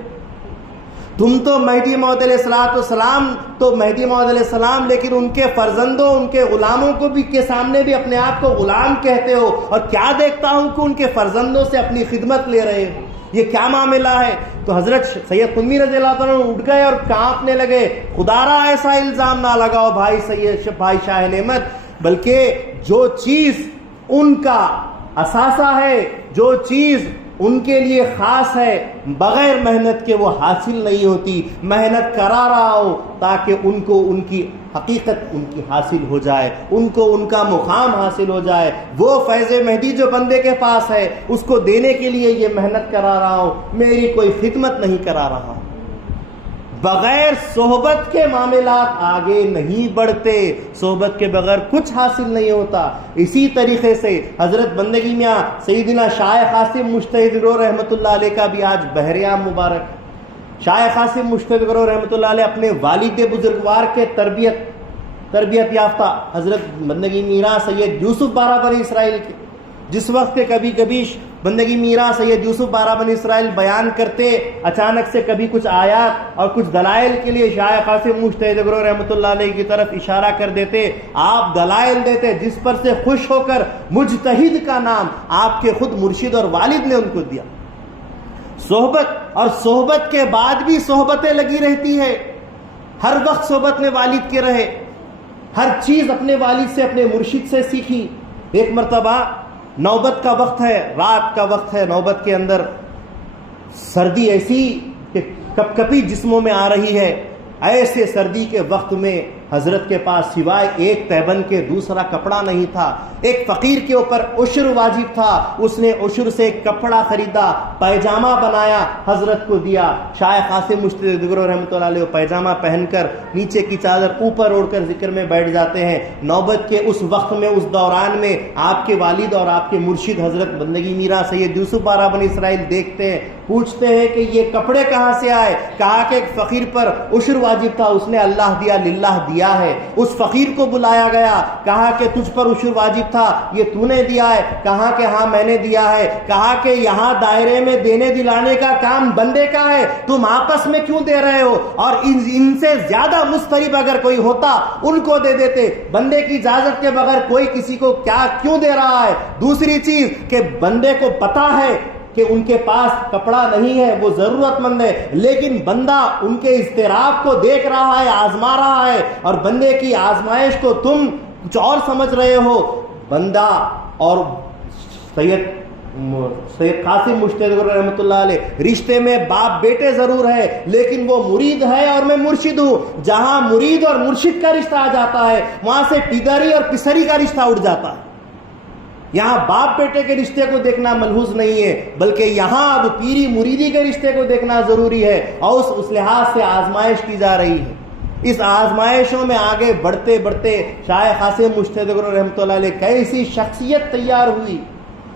تم تو مہدی موعود علیہ السلام، لیکن ان کے فرزندوں، ان کے غلاموں کو بھی کے سامنے بھی اپنے آپ کو غلام کہتے ہو، اور کیا دیکھتا ہوں کہ ان کے فرزندوں سے اپنی خدمت لے رہے ہو، یہ کیا معاملہ ہے؟ تو حضرت سید قطمی رضی اللہ عنہ اٹھ گئے اور کانپنے لگے. خدا را ایسا الزام نہ لگاؤ بھائی شاہ نعمت، بلکہ جو چیز ان کا اثاثہ ہے، جو چیز ان کے لیے خاص ہے، بغیر محنت کے وہ حاصل نہیں ہوتی، محنت کرا رہا ہو تاکہ ان کو ان کی حقیقت ان کی حاصل ہو جائے، ان کو ان کا مقام حاصل ہو جائے۔ وہ فیض مہدی جو بندے کے پاس ہے اس کو دینے کے لیے یہ محنت کرا رہا ہوں، میری کوئی خدمت نہیں کرا رہا ہوں۔ بغیر صحبت کے معاملات آگے نہیں بڑھتے، صحبت کے بغیر کچھ حاصل نہیں ہوتا۔ اسی طریقے سے حضرت بندگی میاں سیدنا شاہ قاسم مجتہد گرو رحمۃ اللہ علیہ کا بھی آج بہریام مبارک ہے۔ شاہ قاسم مجتہد گرو رحمۃ اللہ علیہ اپنے والد بزرگوار کے تربیت یافتہ حضرت بندگی میراں سید یوسف بارہ بنی اسرائیل کے، جس وقت کے کبھی کبھی بندگی میراں سید یوسف بارہ بنی اسرائیل بیان کرتے، اچانک سے کبھی کچھ آیات اور کچھ دلائل کے لیے شاہ قاسم مجتہد گرو رحمۃ اللہ علیہ کی طرف اشارہ کر دیتے، آپ دلائل دیتے جس پر سے خوش ہو کر مجتہد کا نام آپ کے خود مرشد اور والد نے ان کو دیا۔ صحبت، اور صحبت کے بعد بھی صحبتیں لگی رہتی ہے، ہر وقت صحبت میں والد کے رہے، ہر چیز اپنے والد سے اپنے مرشد سے سیکھی۔ ایک مرتبہ نوبت کا وقت ہے، رات کا وقت ہے، نوبت کے اندر سردی ایسی کہ کپ کپی جسموں میں آ رہی ہے، ایسے سردی کے وقت میں حضرت کے پاس سوائے ایک تیبن کے دوسرا کپڑا نہیں تھا۔ ایک فقیر کے اوپر عشر واجب تھا، اس نے عشر سے ایک کپڑا خریدا، پیجامہ بنایا، حضرت کو دیا۔ شاہ قاسم مجتہد گرو رحمۃ اللہ علیہ پیجامہ پہن کر نیچے کی چادر اوپر اوڑھ کر ذکر میں بیٹھ جاتے ہیں۔ نوبت کے اس وقت میں، اس دوران میں آپ کے والد اور آپ کے مرشد حضرت بندگی میراں سید یوسف بارہ بنی اسرائیل دیکھتے ہیں، پوچھتے ہیں کہ یہ کپڑے کہاں سے آئے؟ کہا کہ ایک فقیر پر عشر واجب تھا، اس نے اللہ دیا للہ دیا ہے۔ اس فقیر کو بلایا گیا، کہا کہ تجھ پر عشر واجب تھا، یہ تو نے دیا ہے؟ کہا کہ ہاں میں نے دیا ہے۔ کہا کہ یہاں دائرے میں دینے دلانے کا کام بندے کا ہے، تم آپس میں کیوں دے رہے ہو؟ اور ان سے زیادہ مستریب اگر کوئی ہوتا ان کو دے دیتے، بندے کی اجازت کے بغیر کوئی کسی کو کیوں دے رہا ہے؟ دوسری چیز کہ بندے کو پتا ہے کہ ان کے پاس کپڑا نہیں ہے، وہ ضرورت مند ہے، لیکن بندہ ان کے اضطراب کو دیکھ رہا ہے، آزما رہا ہے، اور بندے کی آزمائش کو تم کچھ اور سمجھ رہے ہو۔ بندہ اور سید قاسم مجتہد رحمۃ اللہ علیہ رشتے میں باپ بیٹے ضرور ہے، لیکن وہ مرید ہے اور میں مرشد ہوں۔ جہاں مرید اور مرشد کا رشتہ آ جاتا ہے وہاں سے پیدری اور پسری کا رشتہ اٹھ جاتا ہے۔ یہاں باپ بیٹے کے رشتے کو دیکھنا ملحوظ نہیں ہے، بلکہ یہاں اب پیری مریدی کے رشتے کو دیکھنا ضروری ہے، اور اس لحاظ سے آزمائش کی جا رہی ہے۔ اس آزمائشوں میں آگے بڑھتے بڑھتے شاہ قاسم مجتہد رحمۃ اللہ علیہ کیسی شخصیت تیار ہوئی۔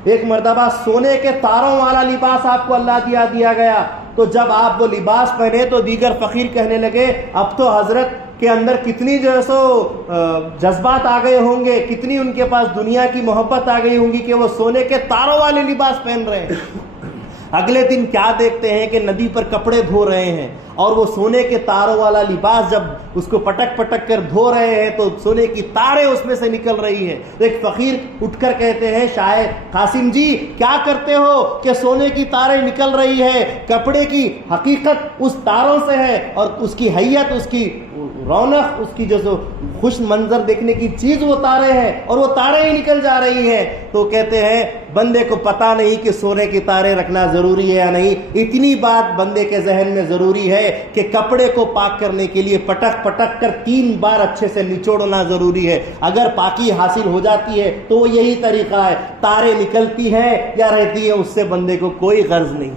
ایک مرتبہ سونے کے تاروں والا لباس آپ کو اللہ دیا گیا، تو جب آپ وہ لباس پہنے تو دیگر فقیر کہنے لگے اب تو حضرت کے اندر کتنی جو ہے سو جذبات آ گئے ہوں گے، کتنی ان کے پاس دنیا کی محبت آ گئی ہوں گی کہ وہ سونے کے تاروں والے لباس پہن رہے ہیں۔ اگلے دن کیا دیکھتے ہیں کہ ندی پر کپڑے دھو رہے ہیں، اور وہ سونے کے تاروں والا لباس جب اس کو پٹک پٹک کر دھو رہے ہیں تو سونے کی تاریں اس میں سے نکل رہی ہیں۔ ایک فقیر اٹھ کر کہتے ہیں شاہ قاسم جی کیا کرتے ہو کہ سونے کی تاریں نکل رہی ہے؟ کپڑے کی حقیقت اس تاروں سے ہے، اور اس کی حیت، اس کی رونق، اس کی جو خوش منظر دیکھنے کی چیز وہ تارے ہیں، اور وہ تاریں ہی نکل جا رہی ہیں۔ تو کہتے ہیں بندے کو پتا نہیں کہ سونے کی تاریں رکھنا ضروری ہے یا نہیں، اتنی بات بندے کے ذہن میں ضروری ہے کہ کپڑے کو پاک کرنے کے لیے پٹک پٹک کر 3 بار اچھے سے نچوڑنا ضروری ہے۔ اگر پاکی حاصل ہو جاتی ہے تو وہ یہی طریقہ ہے، تاریں نکلتی ہیں یا رہتی ہیں اس سے بندے کو کوئی غرض نہیں۔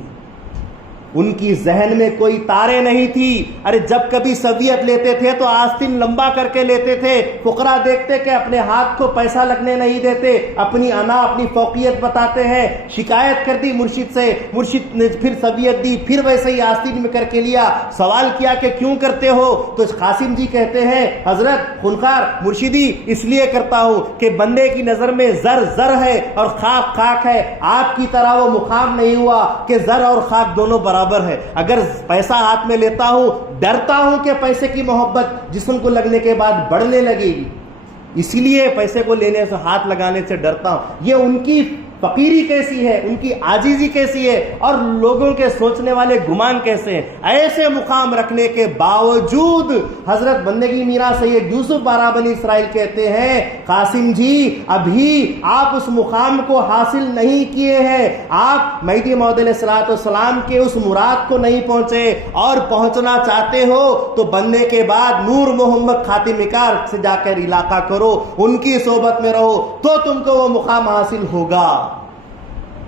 ان کی ذہن میں کوئی تاریں نہیں تھی۔ ارے جب کبھی سویت لیتے تھے تو آستین لمبا کر کے لیتے تھے، فقراء دیکھتے کہ اپنے ہاتھ کو پیسہ لگنے نہیں دیتے، اپنی انا اپنی فوقیت بتاتے ہیں، شکایت کر دی مرشد سے، مرشد نے پھر سویت دی، پھر ویسے ہی آستین میں کر کے لیا، سوال کیا کہ کیوں کرتے ہو؟ تو قاسم جی کہتے ہیں حضرت خونخوار مرشدی اس لیے کرتا ہوں کہ بندے کی نظر میں زر زر ہے اور خاک خاک ہے، آپ کی طرح وہ مقام نہیں ہوا کہ زر اور خاک دونوں برابر ہے۔ اگر پیسہ ہاتھ میں لیتا ہوں ڈرتا ہوں کہ پیسے کی محبت جسم کو لگنے کے بعد بڑھنے لگے گی، اسی لیے پیسے کو لینے سے ہاتھ لگانے سے ڈرتا ہوں۔ یہ ان کی فقیری کیسی ہے، ان کی عاجزی کیسی ہے، اور لوگوں کے سوچنے والے گمان کیسے ہیں، ایسے مقام رکھنے کے باوجود حضرت بندگی میرا سید یوسف بارہ بنی اسرائیل کہتے ہیں قاسم جی ابھی آپ اس مقام کو حاصل نہیں کیے ہیں، آپ مہدی موعود علیہ السلام کے اس مراد کو نہیں پہنچے، اور پہنچنا چاہتے ہو تو بننے کے بعد نور محمد خاتم کار سے جا کر علاقہ کرو، ان کی صحبت میں رہو تو تم کو وہ مقام حاصل ہوگا۔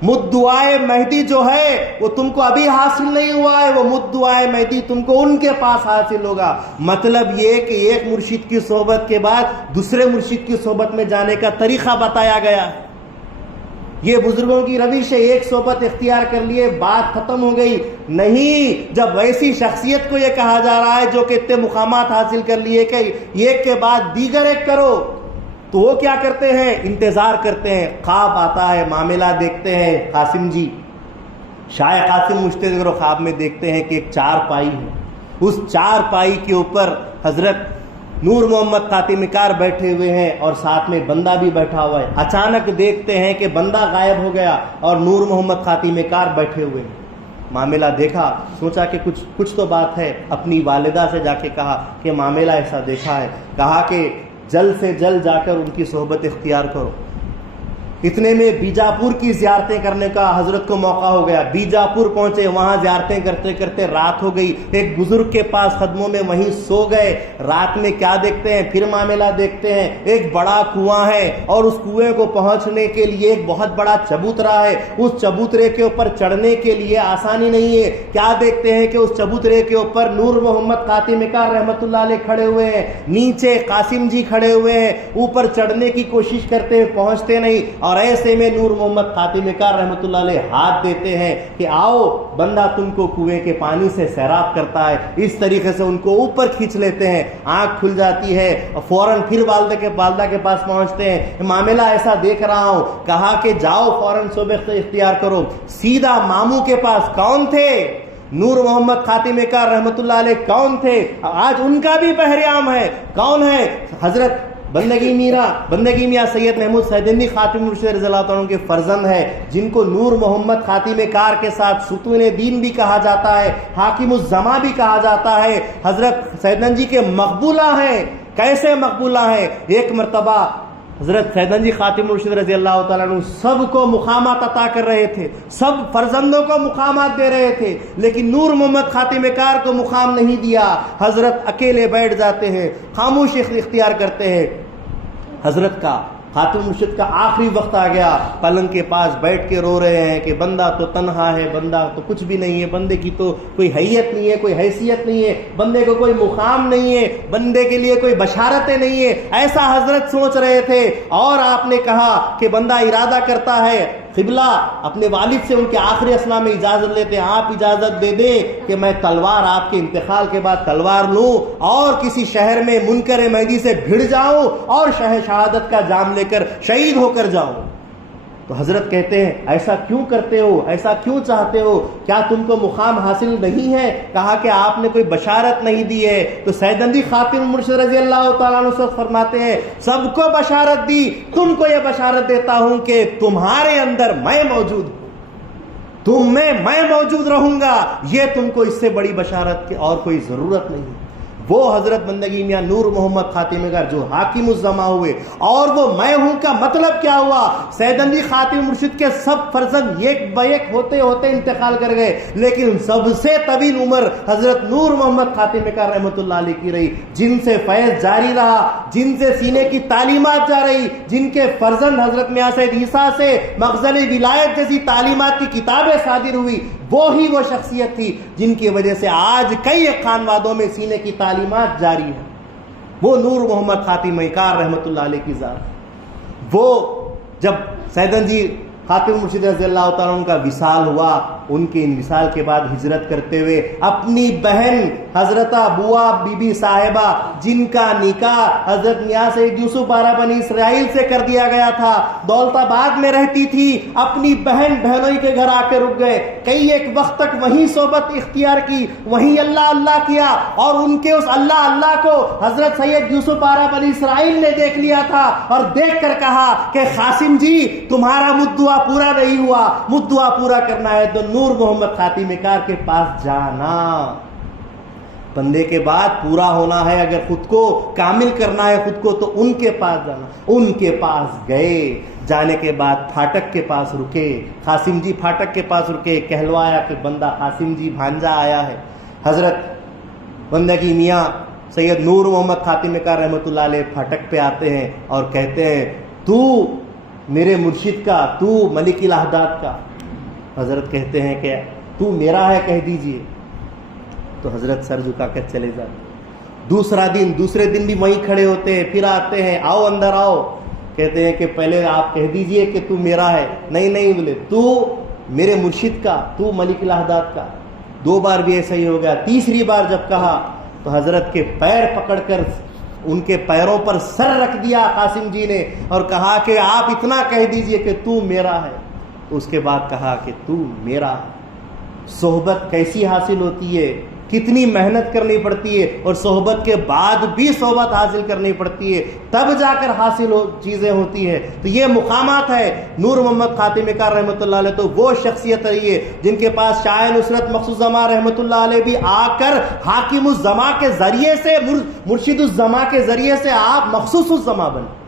مدعائے مہدی جو ہے وہ تم کو ابھی حاصل نہیں ہوا ہے، وہ مدعائے مہدی تم کو ان کے پاس حاصل ہوگا۔ مطلب یہ کہ ایک مرشد کی صحبت کے بعد دوسرے مرشد کی صحبت میں جانے کا طریقہ بتایا گیا ہے۔ یہ بزرگوں کی روش ہے، ایک صحبت اختیار کر لیے بات ختم ہو گئی، نہیں، جب ویسی شخصیت کو یہ کہا جا رہا ہے جو کہ اتنے مقامات حاصل کر لیے کہ ایک کے بعد دیگر ایک کرو، تو وہ کیا کرتے ہیں، انتظار کرتے ہیں، خواب آتا ہے، معاملہ دیکھتے ہیں۔ قاسم جی شاہ قاسم مشتاق و خواب میں دیکھتے ہیں کہ ایک چار پائی ہے، اس چار پائی کے اوپر حضرت نور محمد خاتم کار بیٹھے ہوئے ہیں اور ساتھ میں بندہ بھی بیٹھا ہوا ہے۔ اچانک دیکھتے ہیں کہ بندہ غائب ہو گیا اور نور محمد خاتم کار بیٹھے ہوئے ہیں۔ معاملہ دیکھا، سوچا کہ کچھ تو بات ہے، اپنی والدہ سے جا کے کہا کہ معاملہ ایسا دیکھا ہے، کہا کہ جلد سے جلد جا کر ان کی صحبت اختیار کرو۔ اتنے میں بیجاپور کی زیارتیں کرنے کا حضرت کو موقع ہو گیا، بیجاپور پہنچے، وہاں زیارتیں کرتے کرتے رات ہو گئی، ایک بزرگ کے پاس خدموں میں وہیں سو گئے۔ رات میں کیا دیکھتے ہیں، پھر معاملہ دیکھتے ہیں، ایک بڑا کنواں ہے اور اس کنویں کو پہنچنے کے لیے ایک بہت بڑا چبوترا ہے، اس چبوترے کے اوپر چڑھنے کے لیے آسانی نہیں ہے۔ کیا دیکھتے ہیں کہ اس چبوترے کے اوپر نور محمد خاتم کار رحمۃ اللہ علیہ کھڑے ہوئے ہیں، نیچے قاسم جی کھڑے ہوئے ہیں، اوپر چڑھنے کی کوشش کرتے ہیں، پہنچتے نہیں، اور ایسے میں نور محمد خاتم کار رحمۃ اللہ علیہ ہاتھ دیتے ہیں کہ آؤ، بندہ تم کو کنویں کے پانی سے سیراب کرتا ہے۔ اس طریقے سے ان کو اوپر کھینچ لیتے ہیں، آنکھ کھل جاتی ہے، فوراً پھر والدہ کے پاس پہنچتے ہیں، معاملہ ایسا دیکھ رہا ہوں، کہا کہ جاؤ فوراً صحبت اختیار کرو۔ سیدھا ماموں کے پاس، کون تھے؟ نور محمد خاتم کار رحمۃ اللہ علیہ کون تھے؟ آج ان کا بھی بحریام ہے، کون ہے؟ حضرت بندگی میاں سید محمود سیدندی خاتم مرشد رضی اللہ عنہ کے فرزند ہے، جن کو نور محمد خاتم کار کے ساتھ ستون دین بھی کہا جاتا ہے، حاکم الزماں بھی کہا جاتا ہے۔ حضرت سیدند جی کے مقبولہ ہیں، کیسے مقبولہ ہیں؟ ایک مرتبہ حضرت سیدند جی خاتم مرشد رضی اللہ تعالیٰ عنہ سب کو مقامات عطا کر رہے تھے، سب فرزندوں کو مقامات دے رہے تھے، لیکن نور محمد خاتم کار کو مقام نہیں دیا۔ حضرت اکیلے بیٹھ جاتے ہیں، خاموشی اختیار کرتے ہیں۔ حضرت کا خاتم مرشد کا آخری وقت آ گیا، پلنگ کے پاس بیٹھ کے رو رہے ہیں کہ بندہ تو تنہا ہے، بندہ تو کچھ بھی نہیں ہے، بندے کی تو کوئی حیت نہیں ہے، کوئی حیثیت نہیں ہے، بندے کو کوئی مقام نہیں ہے، بندے کے لیے کوئی بشارتیں نہیں ہے، ایسا حضرت سوچ رہے تھے۔ اور آپ نے کہا کہ بندہ ارادہ کرتا ہے، قبلہ اپنے والد سے ان کے آخری اسنا میں اجازت لیتے ہیں، آپ اجازت دے دیں کہ میں تلوار آپ کے انتقال کے بعد تلوار لوں اور کسی شہر میں منکر مہدی سے بھڑ جاؤں اور شہادت کا جام لے کر شہید ہو کر جاؤں۔ تو حضرت کہتے ہیں ایسا کیوں کرتے ہو، ایسا کیوں چاہتے ہو، کیا تم کو مقام حاصل نہیں ہے؟ کہا کہ آپ نے کوئی بشارت نہیں دی ہے۔ تو سیدندی خاتم مرشد رضی اللہ تعالیٰ عنہ فرماتے ہیں سب کو بشارت دی، تم کو یہ بشارت دیتا ہوں کہ تمہارے اندر میں موجود ہوں، تم میں موجود رہوں گا، یہ تم کو اس سے بڑی بشارت کی اور کوئی ضرورت نہیں ہے۔ وہ حضرت بندگی میاں نور محمد خاتم کار جو حاکم الزماں ہوئے، اور وہ میں ہوں کا مطلب کیا ہوا؟ سیدندی خاتم مرشد کے سب فرزند ایک بیک ہوتے ہوتے انتقال کر گئے، لیکن سب سے طویل عمر حضرت نور محمد خاتم کار رحمۃ اللہ علیہ کی رہی، جن سے فیض جاری رہا، جن سے سینے کی تعلیمات جا رہی، جن کے فرزند حضرت میاں سید عیسیٰ سے مغزل ولایت جیسی تعلیمات کی کتابیں صادر ہوئی، وہی وہ شخصیت تھی جن کی وجہ سے آج کئی خانوادوں میں سینے کی تعلیمات جاری ہے۔ وہ نور محمد خاتم کار رحمۃ اللہ علیہ کی ذات۔ وہ جب سیدند جی خاتم مرشد رضی اللہ تعالیٰ عنہ کا وصال ہوا ان کے انوصال کے بعد ہجرت کرتے ہوئے اپنی بہن حضرت بوا بی بی صاحبہ جن کا نکاح حضرت میاں سید یوسف بارہ بنی اسرائیل سے کر دیا گیا تھا، دولت آباد میں رہتی تھی، اپنی بہنوئی کے گھر آ کے رک گئے، کئی ایک وقت تک وہیں صحبت اختیار کی، وہیں اللہ اللہ کیا، اور ان کے اس اللہ اللہ کو حضرت سید یوسف بارہ بنی اسرائیل نے دیکھ لیا تھا اور دیکھ کر کہا کہ قاسم جی تمہارا مدعا پورا نہیں ہوا، مدعا پورا کرنا ہے تو نور محمد خاتم کار کے پاس جانا، بندے کے بعد پورا ہونا ہے، اگر خود کو کامل کرنا ہے خود کو تو ان کے پاس جانا۔ ان کے پاس گئے، جانے کے بعد پھاٹک کے پاس رکے، قاسم جی پھاٹک کے پاس رکے، کہلوایا کہ بندہ قاسم جی بھانجا آیا ہے۔ حضرت بندگی میاں سید نور محمد خاتم کار رحمۃ اللہ علیہ پھاٹک پہ آتے ہیں اور کہتے ہیں تو میرے مرشد کا، تو ملک الہداد کا۔ حضرت کہتے ہیں کہ تو میرا ہے کہہ دیجئے، تو حضرت سر جھکا کر چلے جاتے۔ دوسرے دن بھی وہیں کھڑے ہوتے ہیں، پھر آتے ہیں، آؤ اندر آؤ، کہتے ہیں کہ پہلے آپ کہہ دیجئے کہ تو میرا ہے، نہیں بولے تو میرے مرشد کا، تو ملک الہداد کا۔ 2 بار بھی ایسا ہی ہو گیا، تیسری بار جب کہا تو حضرت کے پیر پکڑ کر ان کے پیروں پر سر رکھ دیا قاسم جی نے اور کہا کہ آپ اتنا کہہ دیجئے کہ تو میرا ہے۔ تو اس کے بعد کہا کہ تو میرا ہے۔ صحبت کیسی حاصل ہوتی ہے، کتنی محنت کرنی پڑتی ہے، اور صحبت کے بعد بھی صحبت حاصل کرنی پڑتی ہے، تب جا کر حاصل چیزیں ہوتی ہیں۔ تو یہ مقامات ہے۔ نور محمد خاتم کار رحمۃ اللہ علیہ تو وہ شخصیت رہی ہے جن کے پاس شاہ نصرت مخصوص زماں رحمۃ اللہ علیہ بھی آ کر حاکم الزماں کے ذریعے سے، مرشد الزماں کے ذریعے سے آپ مخصوص الزماں بنے۔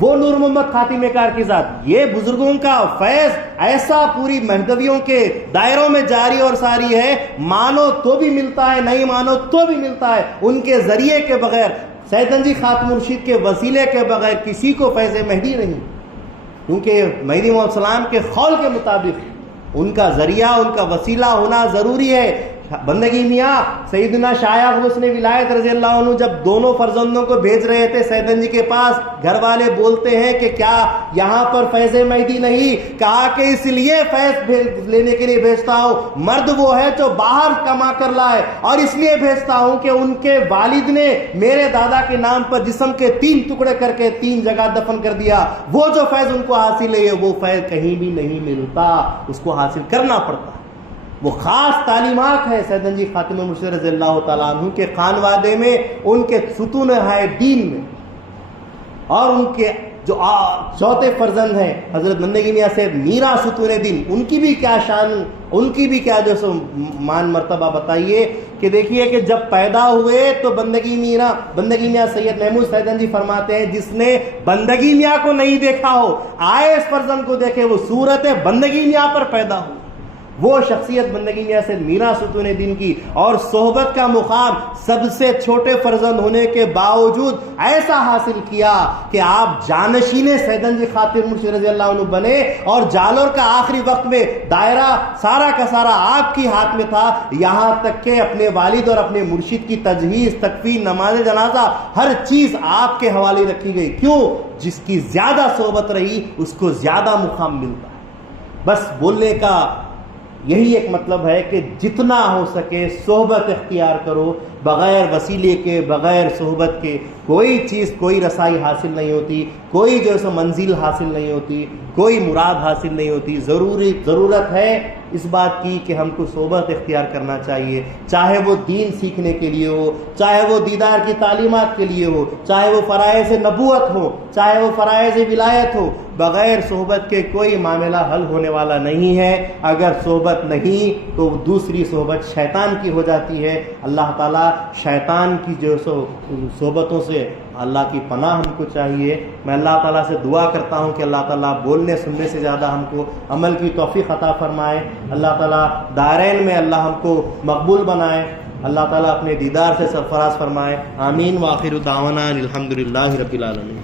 وہ نور محمد خاتم کار کی ذات، یہ بزرگوں کا فیض ایسا پوری مہدویوں کے دائروں میں جاری اور ساری ہے، مانو تو بھی ملتا ہے، نہیں مانو تو بھی ملتا ہے۔ ان کے ذریعے کے بغیر، سیدنجی خاتم مرشد کے وسیلے کے بغیر کسی کو فیض مہدی نہیں، کیونکہ مہدی محمد السلام کے قول کے مطابق ان کا ذریعہ، ان کا وسیلہ ہونا ضروری ہے۔ بندگی میاں سیدنا شاہ حسن ولایت رضی اللہ عنہ جب دونوں فرزندوں کو بھیج رہے تھے سیدن جی کے پاس، گھر والے بولتے ہیں کہ کیا یہاں پر فیض مہدی نہیں؟ کہا کہ اس لیے فیض لینے کے لیے بھیجتا ہوں، مرد وہ ہے جو باہر کما کر لائے، اور اس لیے بھیجتا ہوں کہ ان کے والد نے میرے دادا کے نام پر جسم کے 3 ٹکڑے کر کے 3 جگہ دفن کر دیا۔ وہ جو فیض ان کو حاصل ہے وہ فیض کہیں بھی نہیں ملتا، اس کو حاصل کرنا پڑتا ہے۔ وہ خاص تعلیمات ہے سیدن جی خاتم مرشد رضی اللہ تعالیٰ عنہ کے خانوادے میں، ان کے ستون ہے دین میں، اور ان کے جو چوتھے فرزند ہیں حضرت بندگی میاں سید میرا ستون دین، ان کی بھی کیا شان، ان کی بھی کیا جو سو مان مرتبہ بتائیے کہ دیکھیے کہ جب پیدا ہوئے تو بندگی میاں سید محمود سیدن جی فرماتے ہیں جس نے بندگی میاں کو نہیں دیکھا ہو، آئے اس فرزند کو دیکھے، وہ صورت بندگی میاں پر پیدا ہو۔ وہ شخصیت بندگی میاں سے میرا ستون دین کی، اور صحبت کا مقام سب سے چھوٹے فرزند ہونے کے باوجود ایسا حاصل کیا کہ آپ جانشین سیدن جی خاتم مرشد رضی اللہ عنہ بنے، اور جالور کا آخری وقت میں دائرہ سارا کا سارا آپ کی ہاتھ میں تھا، یہاں تک کہ اپنے والد اور اپنے مرشد کی تجہیز، تکفین، نماز جنازہ، ہر چیز آپ کے حوالے رکھی گئی۔ کیوں؟ جس کی زیادہ صحبت رہی اس کو زیادہ مقام ملتا ہے۔ بس بولنے کا یہی ایک مطلب ہے کہ جتنا ہو سکے صحبت اختیار کرو، بغیر وسیلے کے، بغیر صحبت کے کوئی چیز، کوئی رسائی حاصل نہیں ہوتی، کوئی جو ہے منزل حاصل نہیں ہوتی، کوئی مراد حاصل نہیں ہوتی۔ ضرورت ہے اس بات کی کہ ہم کو صحبت اختیار کرنا چاہیے، چاہے وہ دین سیکھنے کے لیے ہو، چاہے وہ دیدار کی تعلیمات کے لیے ہو، چاہے وہ فرائض نبوت ہو، چاہے وہ فرائض ولایت ہو۔ بغیر صحبت کے کوئی معاملہ حل ہونے والا نہیں ہے۔ اگر صحبت نہیں تو دوسری صحبت شیطان کی ہو جاتی ہے۔ اللہ تعالیٰ شیطان کی جو صحبتوں سے اللہ کی پناہ ہم کو چاہیے۔ میں اللہ تعالیٰ سے دعا کرتا ہوں کہ اللہ تعالیٰ بولنے سننے سے زیادہ ہم کو عمل کی توفیق عطا فرمائے۔ اللہ تعالیٰ دارین میں اللہ ہم کو مقبول بنائے۔ اللہ تعالیٰ اپنے دیدار سے سرفراز فرمائے۔ آمین۔ وآخر دعوانا الحمدللہ رب العالمین۔